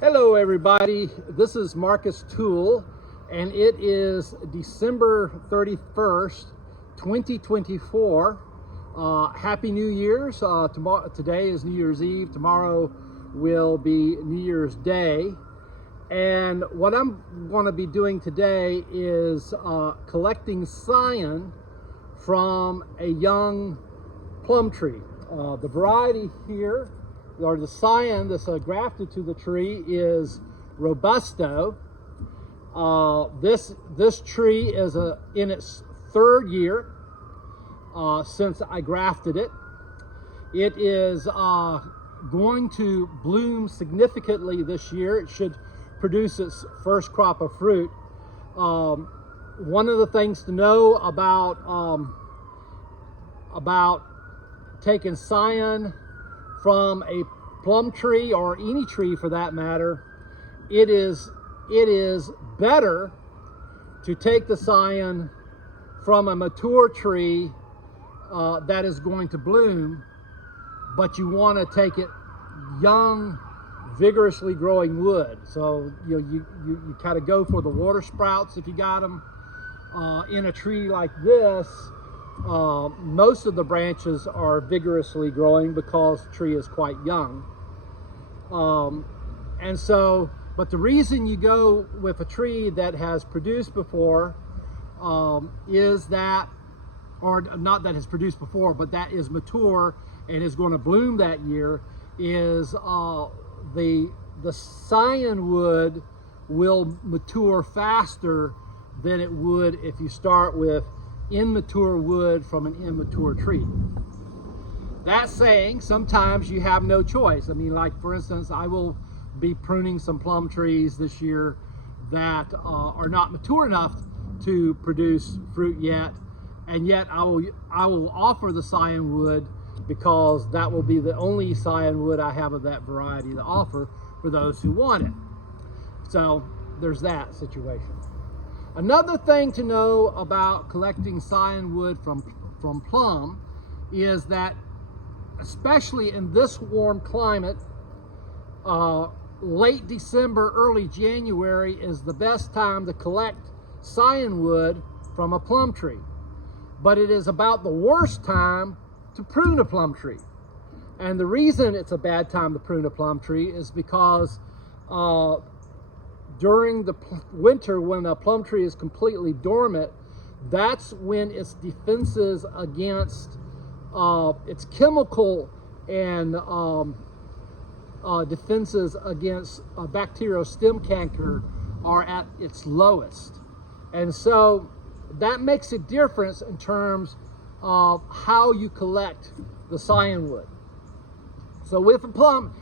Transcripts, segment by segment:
Hello everybody, this is Marcus Toole and it is December 31st, 2024. Happy New Year's. Today is New Year's Eve, tomorrow will be New Year's Day. And what I'm going to be doing today is collecting scion from a young plum tree. The variety here, or the scion that's grafted to the tree, is Robusto. This tree is in its third year since I grafted it. It is going to bloom significantly this year. It should produce its first crop of fruit. One of the things to know about taking scion from a plum tree, or any tree for that matter, it is better to take the scion from a mature tree that is going to bloom, but you want to take it young, vigorously growing wood. So you kind of go for the water sprouts if you got them. In a tree like this, most of the branches are vigorously growing because the tree is quite young. But the reason you go with a tree that has produced before is that, or not that has produced before, but that is mature and is going to bloom that year, is the scion wood will mature faster than it would if you start with immature wood from an immature tree. That saying, sometimes you have no choice. I mean, like for instance, I will be pruning some plum trees this year that are not mature enough to produce fruit yet, and yet I will offer the scion wood because that will be the only scion wood I have of that variety to offer for those who want it. So there's that situation. Another thing to know about collecting scion wood from plum is that, especially in this warm climate, late December, early January is the best time to collect scion wood from a plum tree. But it is about the worst time to prune a plum tree. And the reason it's a bad time to prune a plum tree is because during the winter, when a plum tree is completely dormant, that's when its defenses against its chemical and defenses against bacterial stem canker are at its lowest. And so that makes a difference in terms of how you collect the scion wood. So with a plum,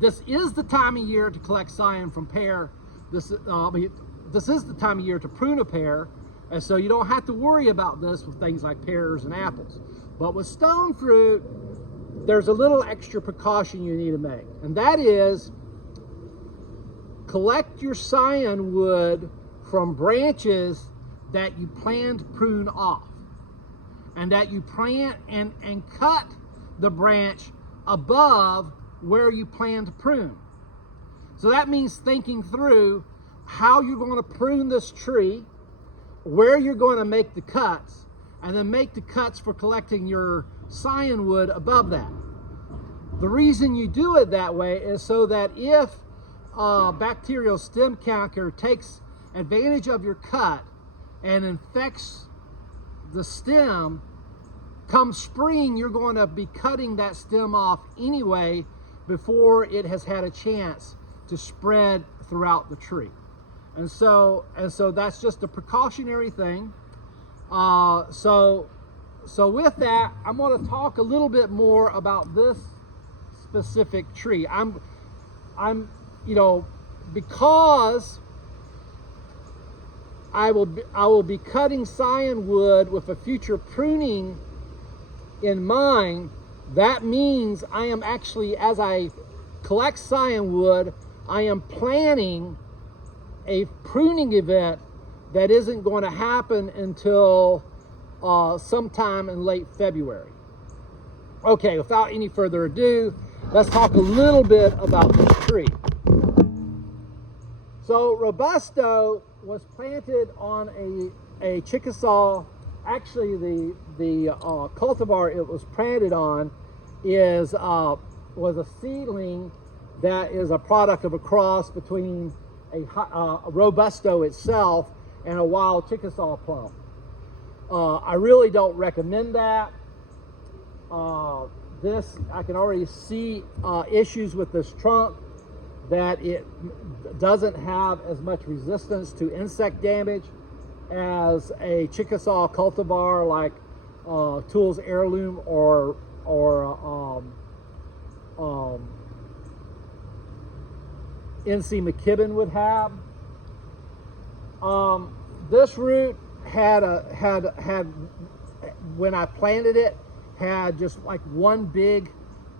this is the time of year to collect scion from pear. This is the time of year to prune a pear, and so you don't have to worry about this with things like pears and apples. But with stone fruit, there's a little extra precaution you need to make, and that is collect your scion wood from branches that you plan to prune off, and that you plant and cut the branch above where you plan to prune. So that means thinking through how you're going to prune this tree, where you're going to make the cuts, and then make the cuts for collecting your scion wood above that. The reason you do it that way is so that if bacterial stem canker takes advantage of your cut and infects the stem, come spring, you're going to be cutting that stem off anyway before it has had a chance to spread throughout the tree. And so that's just a precautionary thing. So with that, I'm going to talk a little bit more about this specific tree. Because I will be cutting scion wood with a future pruning in mind. That means I am actually, as I collect scion wood, I am planning a pruning event that isn't going to happen until sometime in late February. Okay, without any further ado, let's talk a little bit about this tree. So Robusto was planted on a Chickasaw. Actually, the cultivar it was planted on was a seedling that is a product of a cross between a Robusto itself and a wild Chickasaw plum. I really don't recommend that. I can already see issues with this trunk, that it doesn't have as much resistance to insect damage as a Chickasaw cultivar like Tools Heirloom or NC McKibben would have. This root had when I planted it, had just like one big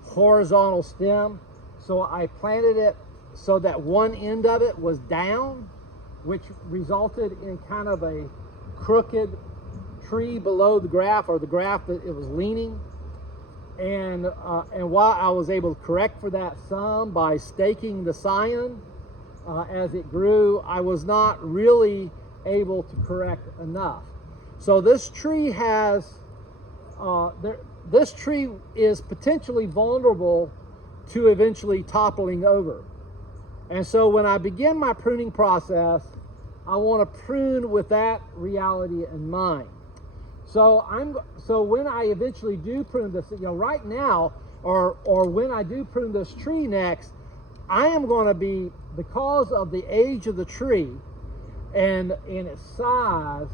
horizontal stem. So I planted it so that one end of it was down, which resulted in kind of a crooked tree below the graft, or the graft that it was leaning. And while I was able to correct for that some by staking the scion as it grew, I was not really able to correct enough. So this tree has, this tree is potentially vulnerable to eventually toppling over. And so when I begin my pruning process, I want to prune with that reality in mind. So when I eventually do prune this, right now, or when I do prune this tree next, I am going to be, because of the age of the tree and in its size,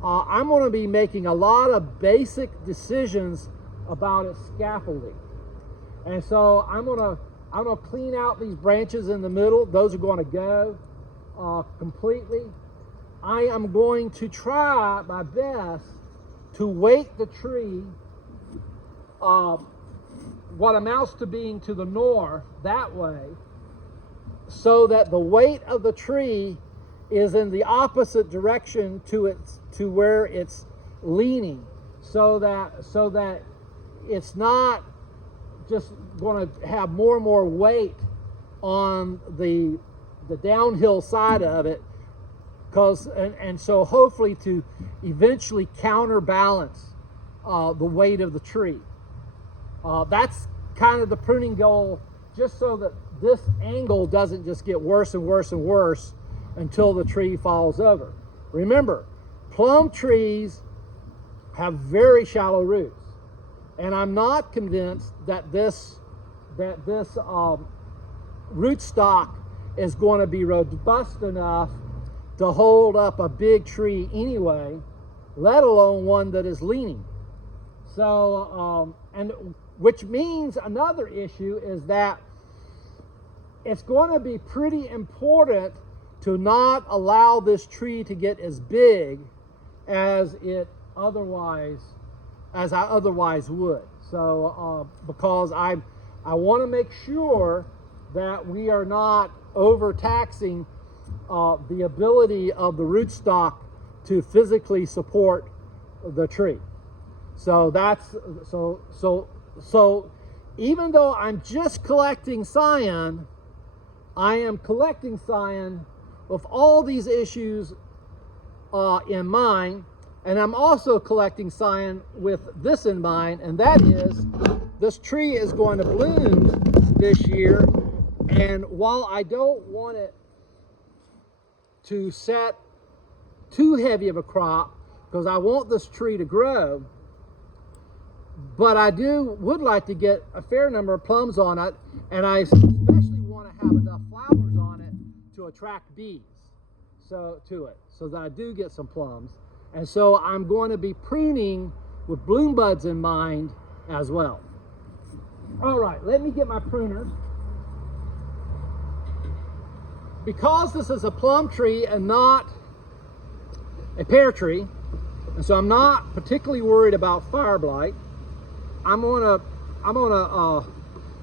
I'm going to be making a lot of basic decisions about its scaffolding. And so I'm going to clean out these branches in the middle. Those are going to go completely. I am going to try my best to weight the tree what amounts to being to the north that way, so that the weight of the tree is in the opposite direction to where it's leaning, so that it's not just going to have more and more weight on the downhill side of it, and so hopefully to eventually counterbalance the weight of the tree. That's kind of the pruning goal, just so that this angle doesn't just get worse and worse and worse until the tree falls over. Remember, plum trees have very shallow roots, and I'm not convinced that this root stock is going to be robust enough to hold up a big tree anyway, let alone one that is leaning. So, and which means another issue is that it's going to be pretty important to not allow this tree to get as big as I otherwise would. So, because I want to make sure that we are not overtaxing the ability of the rootstock to physically support the tree. So that's so even though I'm just collecting scion, I am collecting scion with all these issues in mind, and I'm also collecting scion with this in mind, and that is this tree is going to bloom this year, and while I don't want it to set too heavy of a crop, because I want this tree to grow, but I would like to get a fair number of plums on it, and I especially want to have enough flowers on it to attract bees so that I do get some plums. And so I'm going to be pruning with bloom buds in mind as well. All right, let me get my pruner. Because this is a plum tree and not a pear tree, and so I'm not particularly worried about fire blight, I'm gonna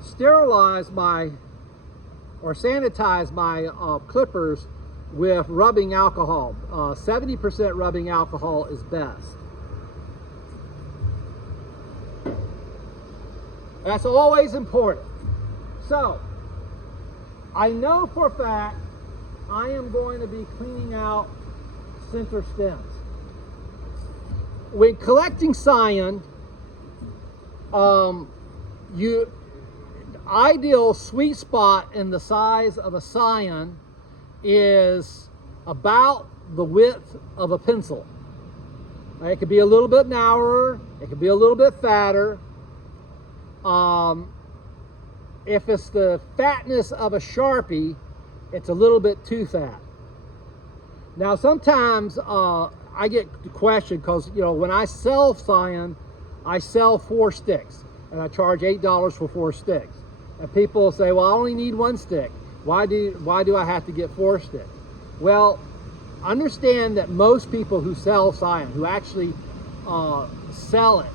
sterilize or sanitize my clippers with rubbing alcohol. 70% rubbing alcohol is best. That's always important. So I know for a fact I am going to be cleaning out center stems. When collecting scion, ideal sweet spot in the size of a scion is about the width of a pencil. It could be a little bit narrower, it could be a little bit fatter. If it's the fatness of a Sharpie, it's a little bit too fat. Now sometimes I get the question, because when I sell scion, I sell 4 sticks and I charge $8 for 4 sticks. And people say, well, I only need 1 stick. Why do I have to get 4 sticks? Well, understand that most people who sell scion, who actually sell it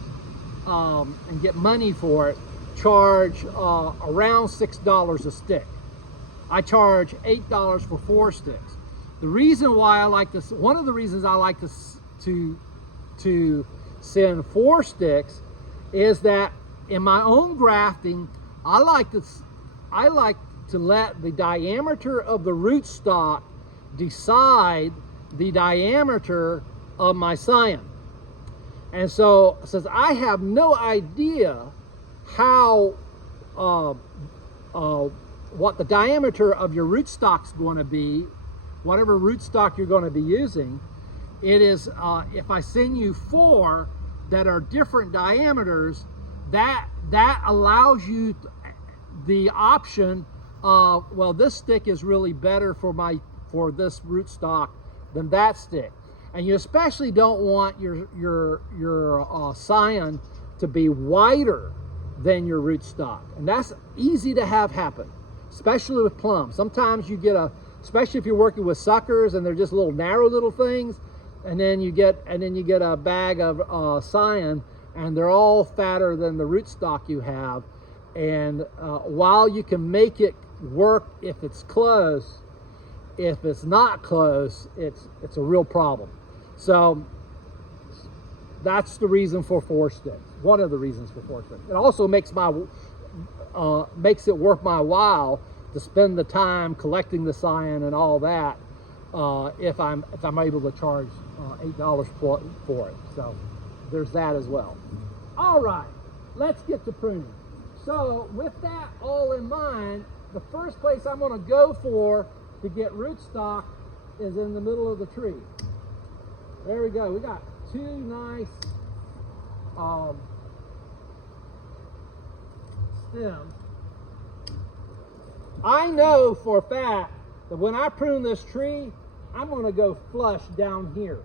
and get money for it, charge around $6 a stick. I charge $8 for 4 sticks. The reason why I like this, one of the reasons I like to send 4 sticks is that in my own grafting, I like to let the diameter of the rootstock decide the diameter of my scion. And so, since I have no idea how what the diameter of your rootstock is going to be, whatever rootstock you're going to be using, it is if I send you 4 that are different diameters, that allows you the option of, well, this stick is really better for this rootstock than that stick. And you especially don't want your scion to be wider than your rootstock, and that's easy to have happen, especially with plums. Sometimes you get especially if you're working with suckers and they're just little narrow little things, and then you get a bag of scion and they're all fatter than the rootstock you have. And while you can make it work if it's close, if it's not close, it's a real problem. So that's the reason for 4 sticks. One of the reasons for 4 sticks. It also makes it worth my while to spend the time collecting the scion and all that, if I'm able to charge $8 for it. So there's that as well. All right, let's get to pruning. So with that all in mind, the first place I'm going to go for to get rootstock is in the middle of the tree. There we go. We got 2 nice stems. I know for a fact that when I prune this tree, I'm going to go flush down here.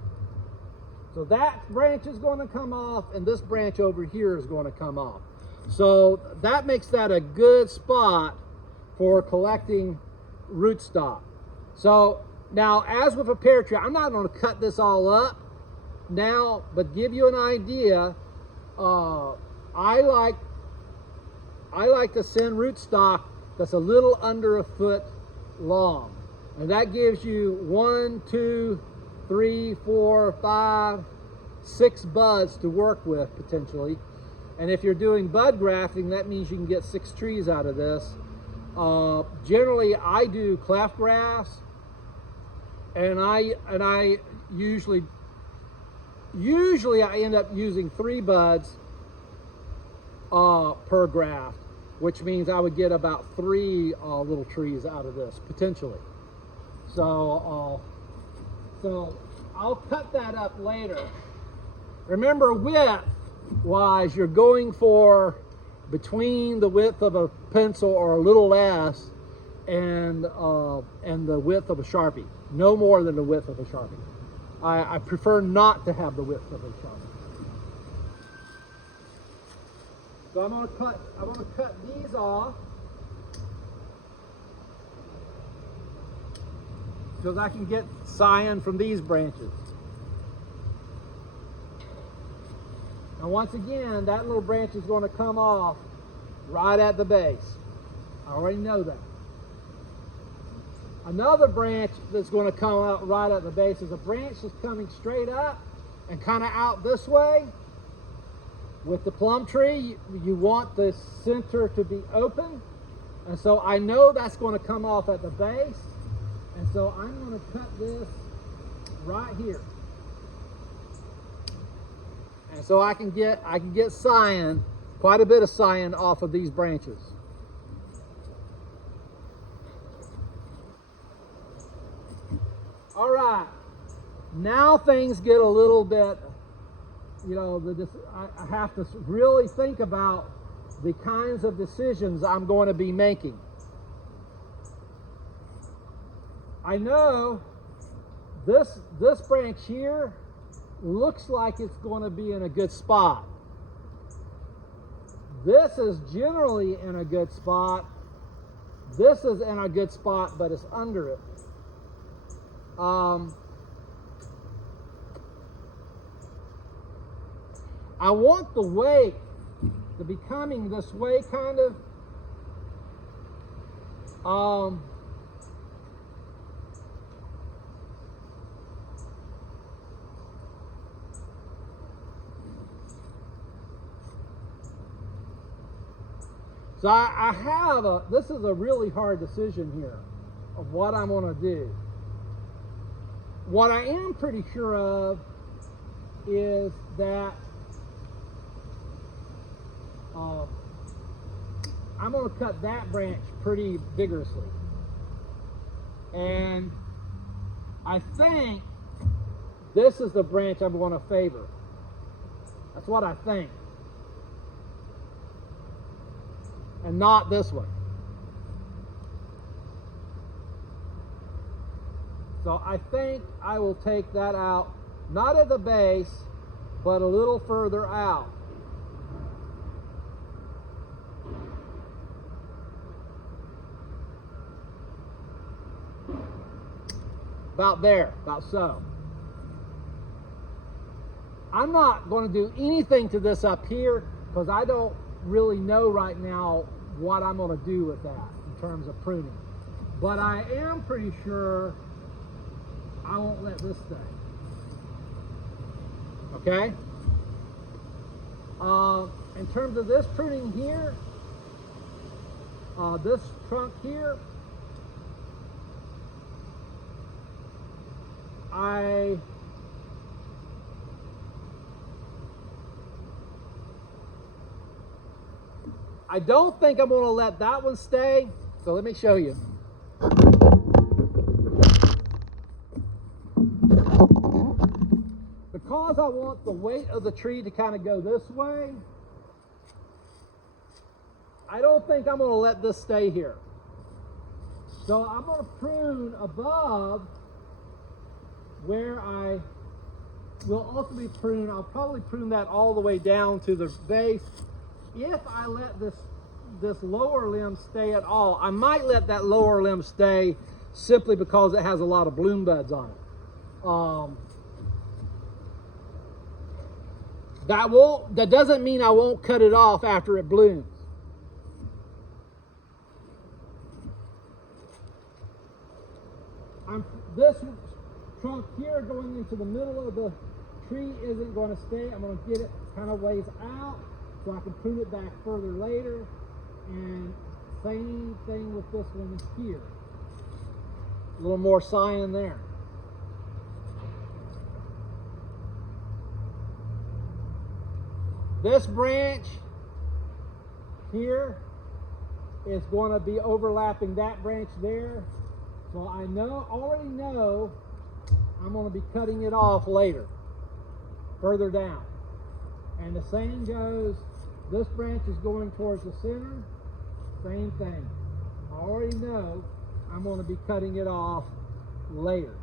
So that branch is going to come off, and this branch over here is going to come off. So that makes that a good spot for collecting rootstock. So now, as with a pear tree, I'm not going to cut this all up now, but give you an idea. I like to send rootstock that's a little under a foot long, and that gives you 1, 2, 3, 4, 5, 6 buds to work with potentially. And if you're doing bud grafting, that means you can get 6 trees out of this. Generally, I do cleft grafts, and I usually I end up using 3 buds per graft, which means I would get about 3 little trees out of this potentially. So I'll cut that up later. Remember, width wise, you're going for between the width of a pencil or a little less and the width of a Sharpie. No more than the width of a Sharpie. I prefer not to have the width of a Sharpie. So I'm going to cut these off because I can get scion from these branches. And once again, that little branch is going to come off right at the base. I already know that. Another branch that's going to come out right at the base is a branch that's coming straight up and kind of out this way. With the plum tree, you want the center to be open. And so I know that's going to come off at the base. And so I'm going to cut this right here. And so I can get scion, quite a bit of scion off of these branches. All right, now things get a little bit, you know, I have to really think about the kinds of decisions I'm going to be making. I know this branch here looks like it's going to be in a good spot. This is generally in a good spot. This is in a good spot, but it's under it. I want the weight to be coming this way, kind of. So I have this is a really hard decision here of what I'm going to do. What I am pretty sure of is that I'm going to cut that branch pretty vigorously. And I think this is the branch I'm going to favor. That's what I think. And not this one. So I think I will take that out, not at the base, but a little further out. About there, about so. I'm not going to do anything to this up here because I don't really know right now what I'm going to do with that in terms of pruning. But I am pretty sure I won't let this stay. Okay? In terms of this pruning here, this trunk here, I don't think I'm going to let that one stay, so let me show you. Because I want the weight of the tree to kind of go this way, I don't think I'm going to let this stay here. So I'm going to prune above where I will ultimately prune. I'll probably prune that all the way down to the base. If I let this lower limb stay at all, I might let that lower limb stay simply because it has a lot of bloom buds on it. That doesn't mean I won't cut it off after it blooms. This trunk here going into the middle of the tree isn't going to stay. I'm going to get it kind of ways out so I can prune it back further later. And same thing with this one here. A little more scion there. This branch here is going to be overlapping that branch there. So I already know I'm going to be cutting it off later, further down. And the same goes, this branch is going towards the center, same thing. I already know I'm going to be cutting it off later.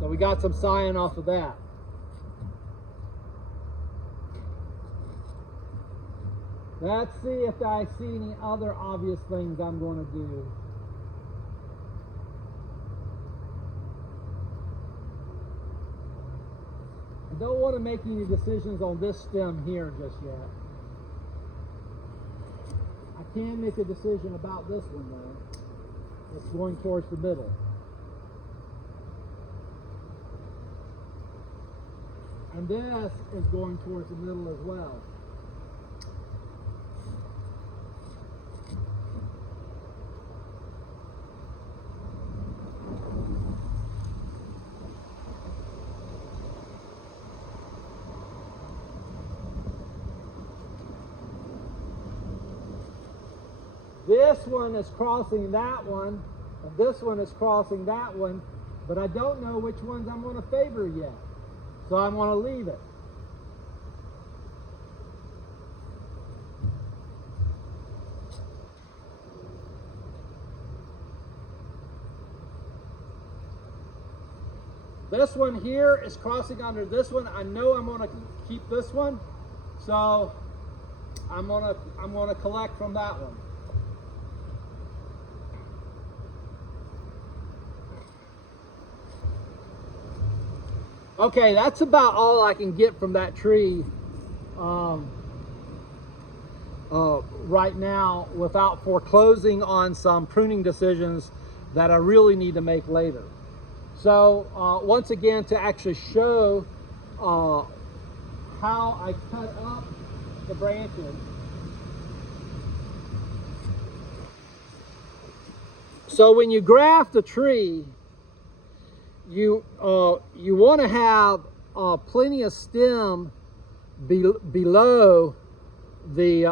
So we got some scion off of that. Let's see if I see any other obvious things I'm going to do. I don't want to make any decisions on this stem here just yet. I can make a decision about this one though. It's going towards the middle. And this is going towards the middle as well. This one is crossing that one, and this one is crossing that one, but I don't know which ones I'm going to favor yet. So I'm going to leave it. This one here is crossing under this one. I know I'm going to keep this one, so I'm going to collect from that one. Okay, that's about all I can get from that tree right now without foreclosing on some pruning decisions that I really need to make later. So once again, to actually show how I cut up the branches. So when you graft a tree, you want to have plenty of stem below the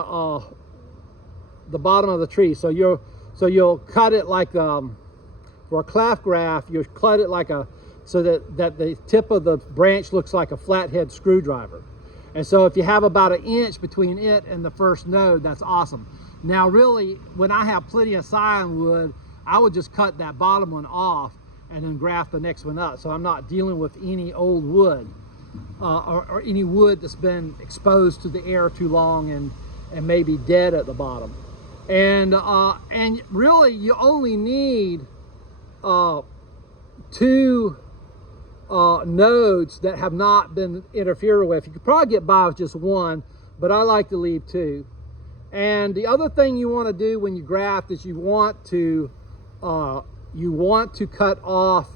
bottom of the tree. So you'll cut it like for a cleft graft, you cut it like so that the tip of the branch looks like a flathead screwdriver. And so if you have about 1 inch between it and the first node, that's awesome. Now really, when I have plenty of scion wood, I would just cut that bottom one off and then graft the next one up. So I'm not dealing with any old wood or any wood that's been exposed to the air too long and maybe dead at the bottom. And really, you only need 2 nodes that have not been interfered with. You could probably get by with just 1, but I like to leave 2. And the other thing you want to do when you graft is you want to cut off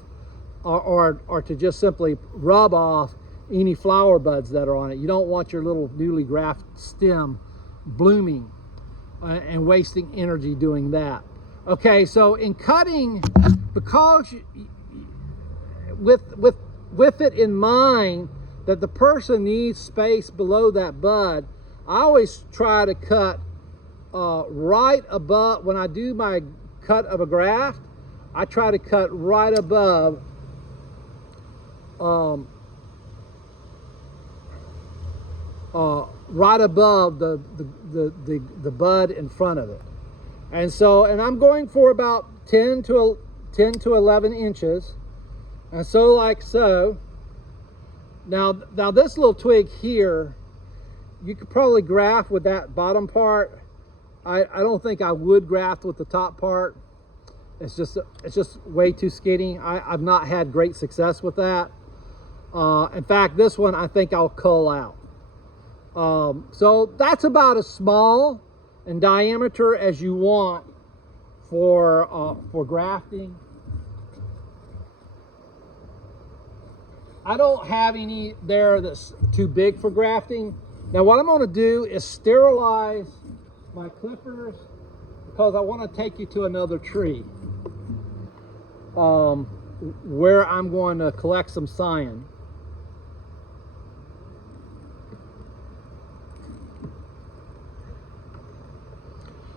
or to just simply rub off any flower buds that are on it. You don't want your little newly grafted stem blooming and wasting energy doing that. Okay, so in cutting, because with it in mind that the person needs space below that bud, I always try to cut right above. When I do my cut of a graft, I try to cut right above the bud in front of it. And I'm going for about 10 to 11 inches. And so like so. Now this little twig here, you could probably graft with that bottom part. I don't think I would graft with the top part. It's just way too skinny. I've not had great success with that. In fact, this one I think I'll cull out. So that's about as small in diameter as you want for grafting. I don't have any there that's too big for grafting. Now what I'm going to do is sterilize my clippers because I want to take you to another tree where I'm going to collect some scion.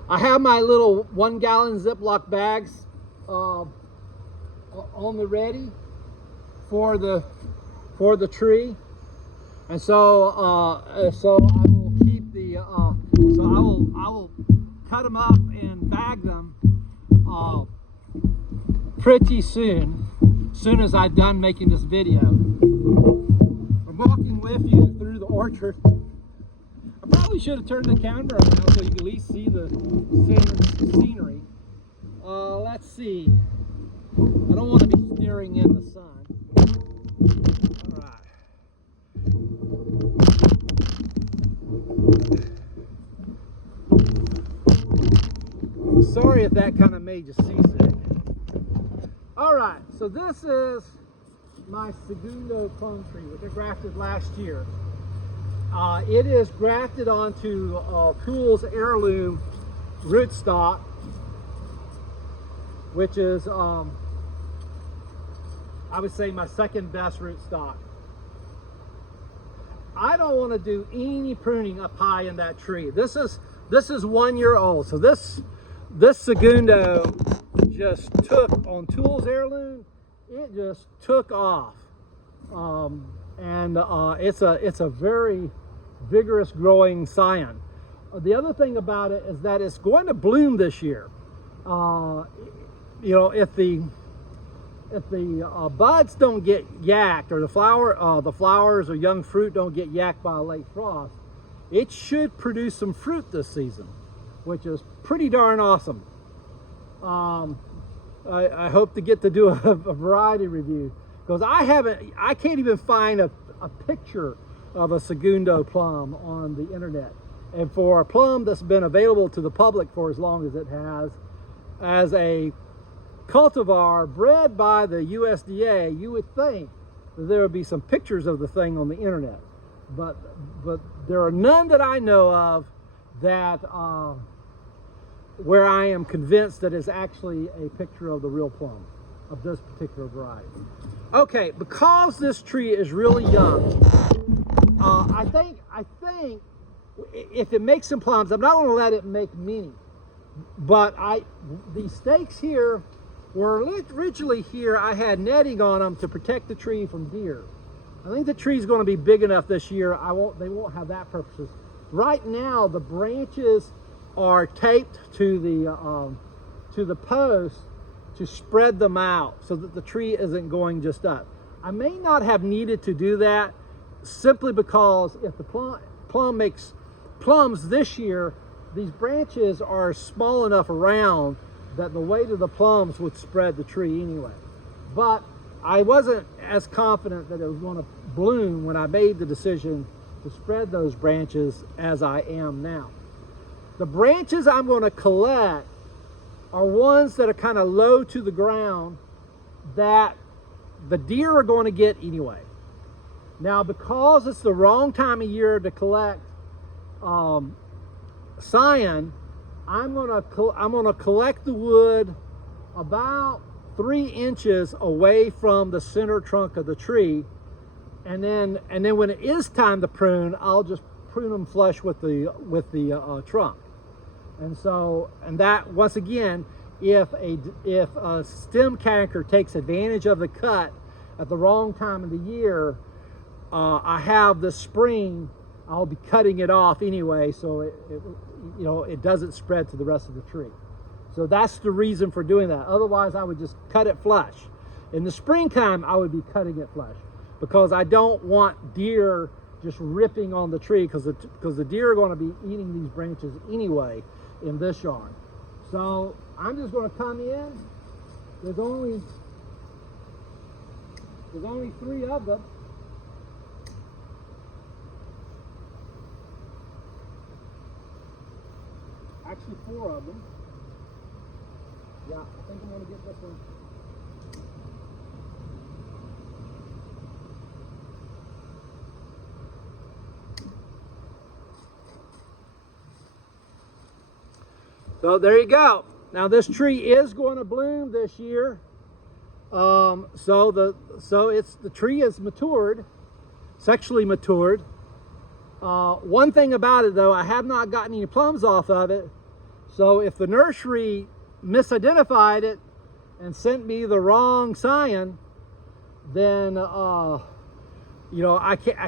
I have my little 1 gallon Ziploc bags on the ready for the tree, and so I will keep the I will cut them up and bag them pretty soon as I'm done making this video. I'm walking with you through the orchard. I probably should have turned the camera around so you can at least see the scenery. Let's see. I don't want to be staring in the sun. All right. Sorry if that kind of made you seasick. All right, so this is my segundo plum tree, which I grafted last year. It is grafted onto Poole's heirloom rootstock, which is, I would say, my second best rootstock. I don't want to do any pruning up high in that tree. This is 1 year old, so this this Segundo just took on Tools Heirloom. It just took off, it's a very vigorous growing scion. The other thing about it is that it's going to bloom this year. You know, if the buds don't get yacked, or the flowers or young fruit don't get yacked by a late frost, it should produce some fruit this season, which is pretty darn awesome. I hope to get to do a variety review, because I can't even find a picture of a Segundo plum on the internet. And for a plum that's been available to the public for as long as it has, as a cultivar bred by the USDA, you would think that there would be some pictures of the thing on the internet, but there are none that I know of that where I am convinced that it's actually a picture of the real plum of this particular variety. Okay, because this tree is really young, I think if it makes some plums, I'm not going to let it make many. But these stakes here were originally here. I had netting on them to protect the tree from deer. I think the tree's going to be big enough this year. They won't have that purposes. Right now, the branches are taped to the post to spread them out so that the tree isn't going just up. I may not have needed to do that, simply because if the plum makes plums this year, these branches are small enough around that the weight of the plums would spread the tree anyway. But I wasn't as confident that it was going to bloom when I made the decision to spread those branches as I am now. The branches I'm going to collect are ones that are kind of low to the ground that the deer are going to get anyway. Now, because it's the wrong time of year to collect scion, I'm gonna collect the wood about 3 inches away from the center trunk of the tree, and then when it is time to prune, I'll just prune them flush with the trunk. And that, once again, if a stem canker takes advantage of the cut at the wrong time of the year, I have this spring, I'll be cutting it off anyway, so it doesn't spread to the rest of the tree. So that's the reason for doing that. Otherwise, I would just cut it flush. In the springtime, I would be cutting it flush, because I don't want deer just ripping on the tree, because the deer are going to be eating these branches anyway in this yard. So I'm just going to come in. There's only 3 of them. Actually 4 of them. Yeah, I think I'm going to get this one. So there you go. Now this tree is going to bloom this year. So the tree is matured, sexually matured. One thing about it though, I have not gotten any plums off of it. So if the nursery misidentified it and sent me the wrong scion, then I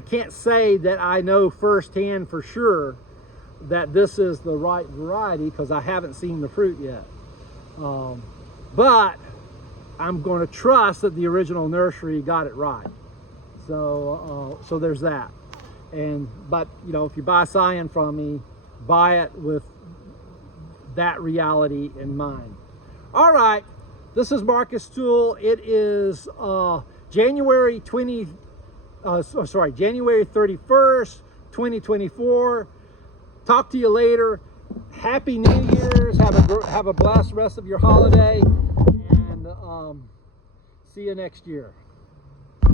can't say that I know firsthand for sure that this is the right variety, because I haven't seen the fruit yet. But I'm going to trust that the original nursery got it right. So there's that. But if you buy scion from me, buy it with that reality in mind. All right, this is Marcus Toole. It is January 31st, 2024. Talk to you later. Happy New Year's. Have a blessed rest of your holiday, and see you next year.